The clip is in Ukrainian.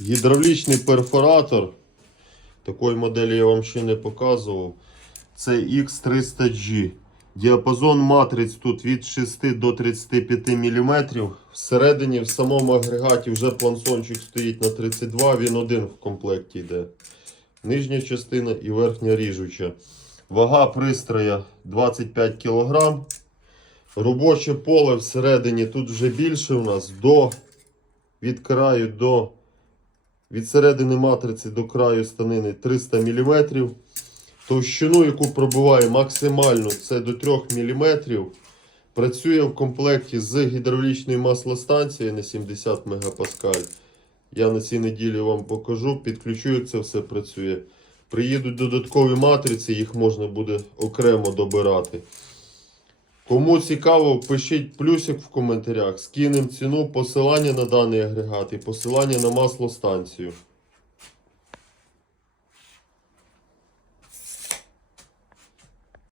Гідравлічний перфоратор. Такої моделі я вам ще не показував. Це X300G. Діапазон матриць тут від 6 до 35 мм. Всередині в самому агрегаті вже плансончик стоїть на 32, він один в комплекті йде. Нижня частина і верхня ріжуча. Вага пристроя 25 кг. Робоче поле всередині тут вже більше у нас до від краю до від середини матриці до краю станини 300 мм. Товщину, яку пробиває максимально, це до 3 мм. Працює в комплекті з гідравлічною маслостанцією на 70 МПа. Я на цій неділі вам покажу. Підключу, це все працює. Приїдуть додаткові матриці, їх можна буде окремо добирати. Кому цікаво, пишіть плюсик в коментарях, скинемо ціну, посилання на даний агрегат і посилання на маслостанцію.